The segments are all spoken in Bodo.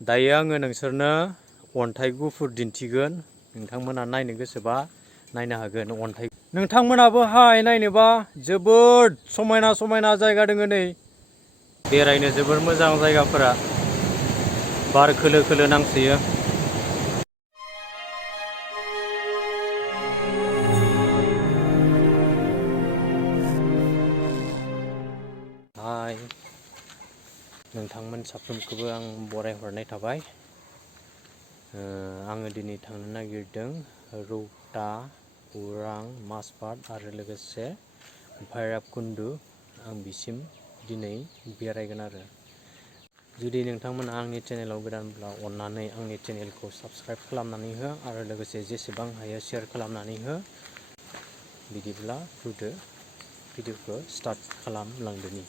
दायो आङो नोंसोरनो अन्थाइ गुफुर दिन्थिगोन। नोंथांमोना नायनो गोसोबा नायनो हागोन। अन्थाइ नोंथांमोनाबो नायनोबा जोबोद समायना समायना जायगा दङ नै। बेरायनो जोबोर मोजां जायगाफोरा, बार खोलो खोलो नांसोयो। हाय, नोंथांमोन साफ्रोमखौबो आं बरायहरनाय थाबाय। आङो दिनै थांनो नागिरदों रौता, उरां, माजबाट आरो लोगोसे भाइराबकुन्दु। आं बिसिम दिनै बेरायगोन आरो। जुदि नोंथांमोना आंनि चेनेलाव गोदानब्ला अन्नानै आंनि चेनेलखौ साबस्क्राइब खालामनानै हो आरो लोगोसे जेसेबां हायो शेयार खालामनानै हो। बिदिब्ला फैदो भिडिअखौ स्टार्ट खालामलांदोनि।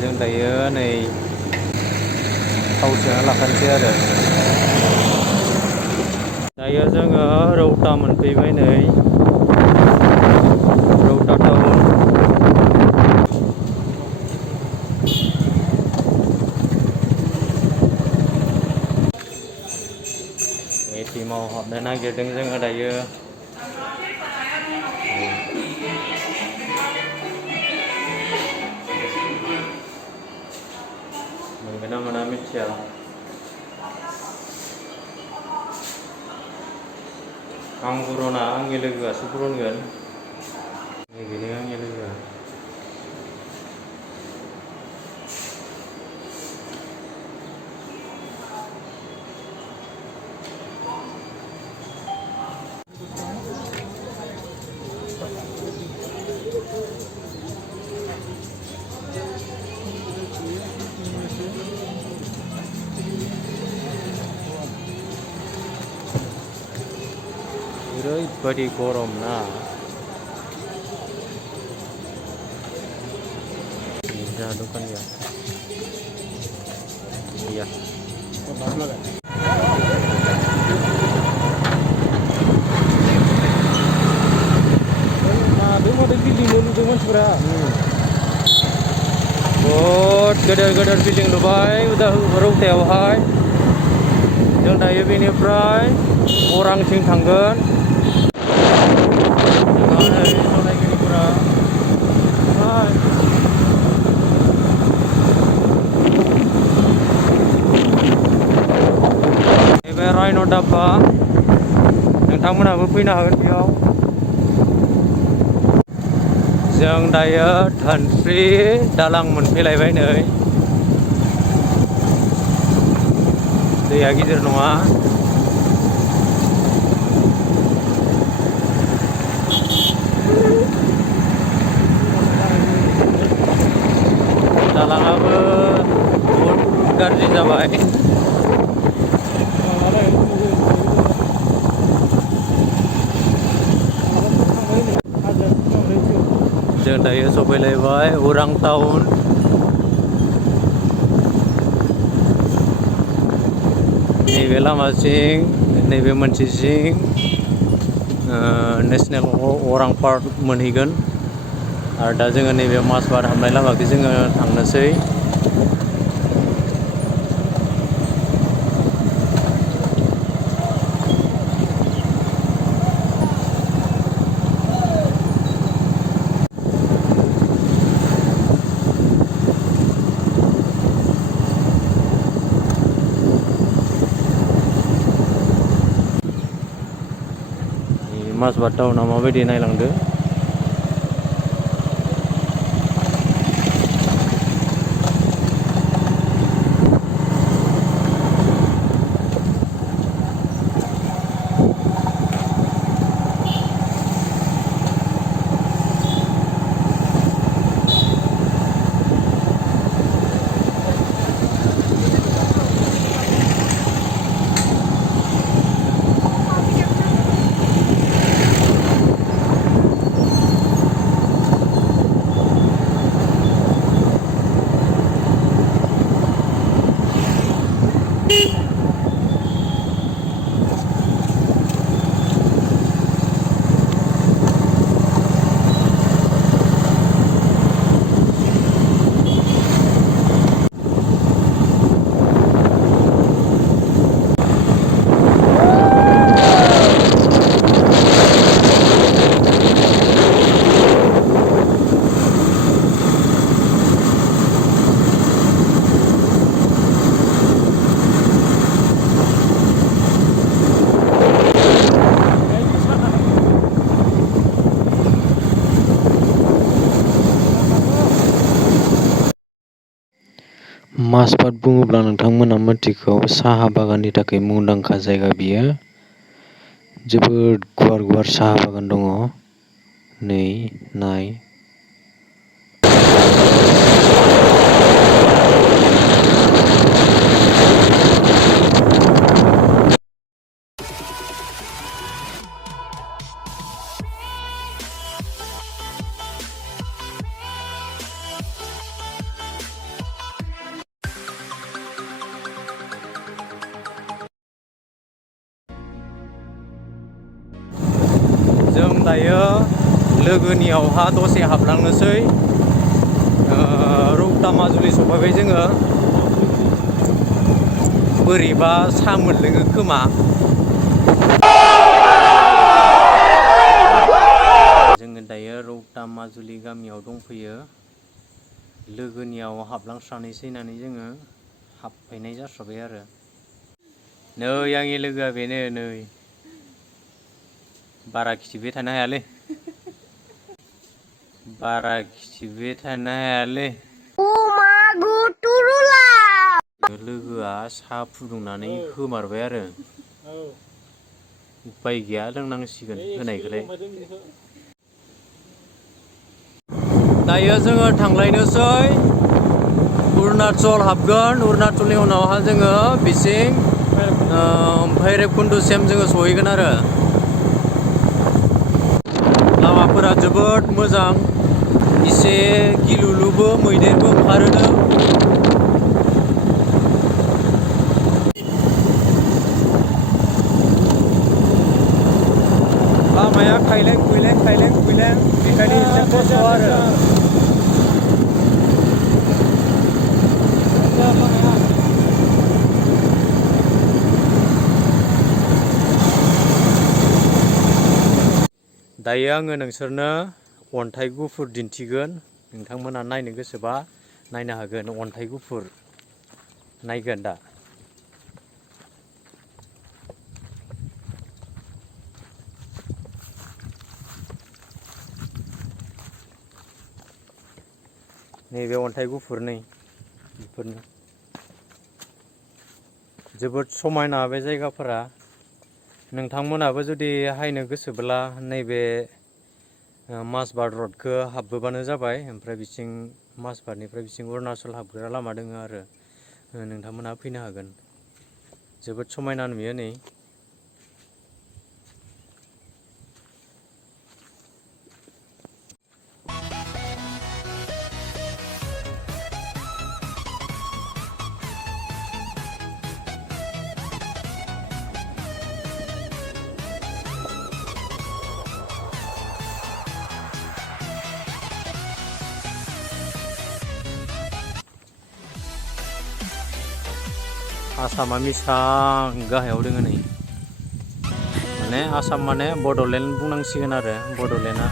जों दायो नै थाव सोना लाखानोसै आरो। दायो जोङो रौता मोनफैबाय नै, रौता टाउन। एटिएमाव हाबनो नागिरदों जोङो दायो। मोनगोन ना मोना मिथिया। आं बुरना, आंनि लोगोआसो बुरनगोन। बेनो आंनि लोगोआ। ओरैबायदि गरम ना। जोंहा दखान गैया। बहुद गेदेर गेदेर बिल्डिं लुबाय रौतायावहाय। जों दायो बेनिफ्राय अरांथिं थांगोन। सलायगिरिफोरा नैबे रायन' डाब्बा, नोंथांमोनाबो फैनो हागोन बेयाव। जों दायो धोनस्रि दालां मोनफैलायबाय नै। दैया गिदिर नङा। दालाङाबो बहुद गाज्रि जाबाय। जों दायो सफैलायबाय उरां टाउन। नैबे लामाथिं, नैबे मोनसेथिं नेसनेल अरां पार्क मोनहैगोन। आरो दा जोङो नैबे माजबाट हाबनाय लामाखै जोङो थांनोसै। माजबाट टाउना माबायदि नायलांदो। माजबाट बुङोब्ला नोंथांमोना मिथिगौ साहा बागाननि थाखाय मुंदांखा जायगा बियो। जोबोद गुवार गुवार साहा बागान दङ। नै नाय। जों दायो लोगोनियावहा दसे हाबलांनोसै। रौता माजुलि सफैबाय जोङो। बोरैबा सा मोनलोङो खोमा। जोङो दायो रौता माजुलि गामियाव दंफैयो। लोगोनियाव हाबलांस्रानोसै होननानै जोङो हाबफैनाय जास्राबाय आरो। नै आंनि लोगोआ बेनो नै। बारा खिथिबाय थानो हायालै। बारा खिथिबाय थानो हायालै। लोगोआ साहा फुदुंनानै होमारबाय आरो। उपाय गैया लोंनांसिगोन होनायखौलाय। दायो जोङो थांलायनोसै। अरुणाचल हाबगोन। अरुणाचलनि उनावहा जोङो बिसिं भैरबकुन्दसिम जोङो सहैगोन आरो। लामाफोरा जोबोद मोजां। एसे गिलुलुबो मैदेरबो ओंखारोनो। लामाया खायलें खुइलें बेखायनो एसे खस्थ' आरो। दायो आङो नोंसोरनो अन्थाइ गुफुर दिन्थिगोन। नोंथांमोना नायनो गोसोबा नायनो हागोन। अन्थाइ गुफुर नायगोन दा? नैबे अन्थाइ गुफुर नै बेफोरनो। जोबोद समायना बे जायगाफोरा। नोंथांमोनाबो जुदि हायनो गोसोब्ला नैबे माजबाट रडखौ हाबबोबानो जाबाय। ओमफ्राय बिथिं माजबाटनिफ्राय बिथिं अरुणाचल हाबग्रा लामा दङ आरो। नोंथांमोनहा फैनो हागोन। जोबोद समायना नुयो नै। आसामा मिसां गाहायाव दङ नै। माने आसाम माने बड'लेण्ड बुंनांसिगोन आरो। बड'लेण्डआ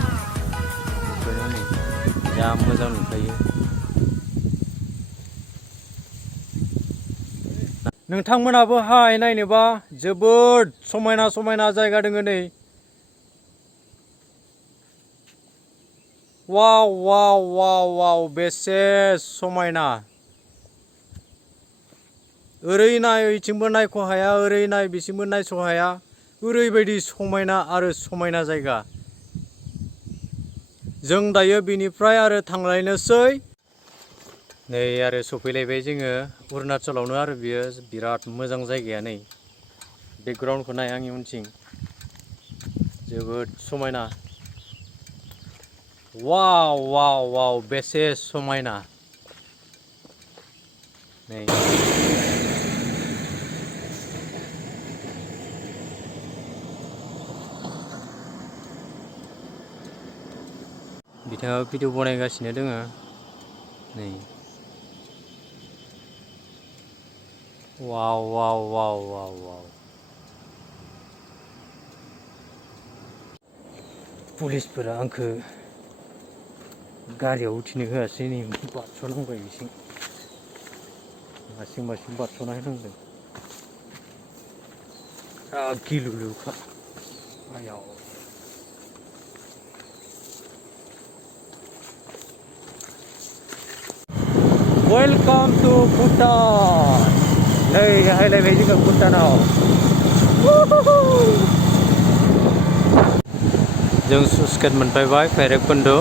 बेफोरनो नै जा मोजां नुखायो। नोंथांमोनाबो हाय नायनोबा जोबोद समायना समायना जायगा दङ नै। वाव वाव वाव वाव बेसे समायना। ओरै नाय ओइथिंबो नायख' हाया, ओरै नाय बिथिंबो नायस' हाया। ओरैबायदि समायना आरो समायना जायगा। जों दायो बिनिफ्राय आरो थांलायनोसै। नै आरो सफैलायबाय जोङो। अरुणाचलावनो आरो बियो बिराद मोजां जायगाया नै। बेकग्राउन्डखौ नाय आंनि उनथिं। जोबोद समायना। वाव वाव वाव बेसे समायना। नै बिथाङा भिडिअ बनायगासिनो दङ नै। वाव वाव वाव वाव वाव। पुलिसफोरा आंखौ गारियाव उथिनो होआसै नै बारस'नांबाय बिसिं। हारसिं बारस'ना होनांदों। गिलुलुखा आयाव। Welcome to Bhutan. नै हायलायबाय जोङो भुटानाव। जों स्लुइस गेट मोनफैबाय भैरबकुन्द'।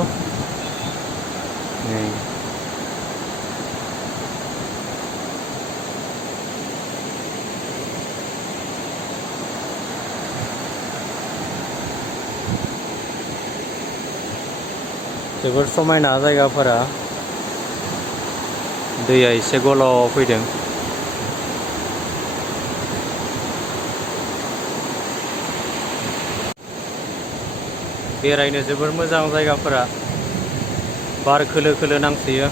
नै जोबोर समायना जायगाफोरा। दैया एसे गलाव फैदों। बेरायनो जोबोर मोजां जायगाफोरा। बार खोलो खोलो नांसोयो।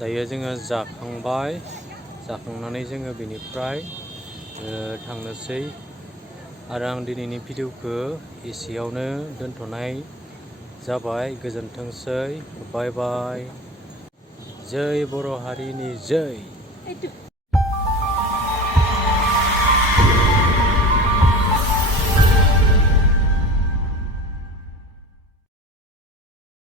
दायो जोङो जाखांबाय। जाखांनानै जोङो बेनिफ्राय थांनोसै। आरो आं दिनैनि भिडिअखौ एसेयावनो दोनथ'नाय जाबाय। गोजोनथोंसै। बाय बाय। जय बर' हारिनि जय।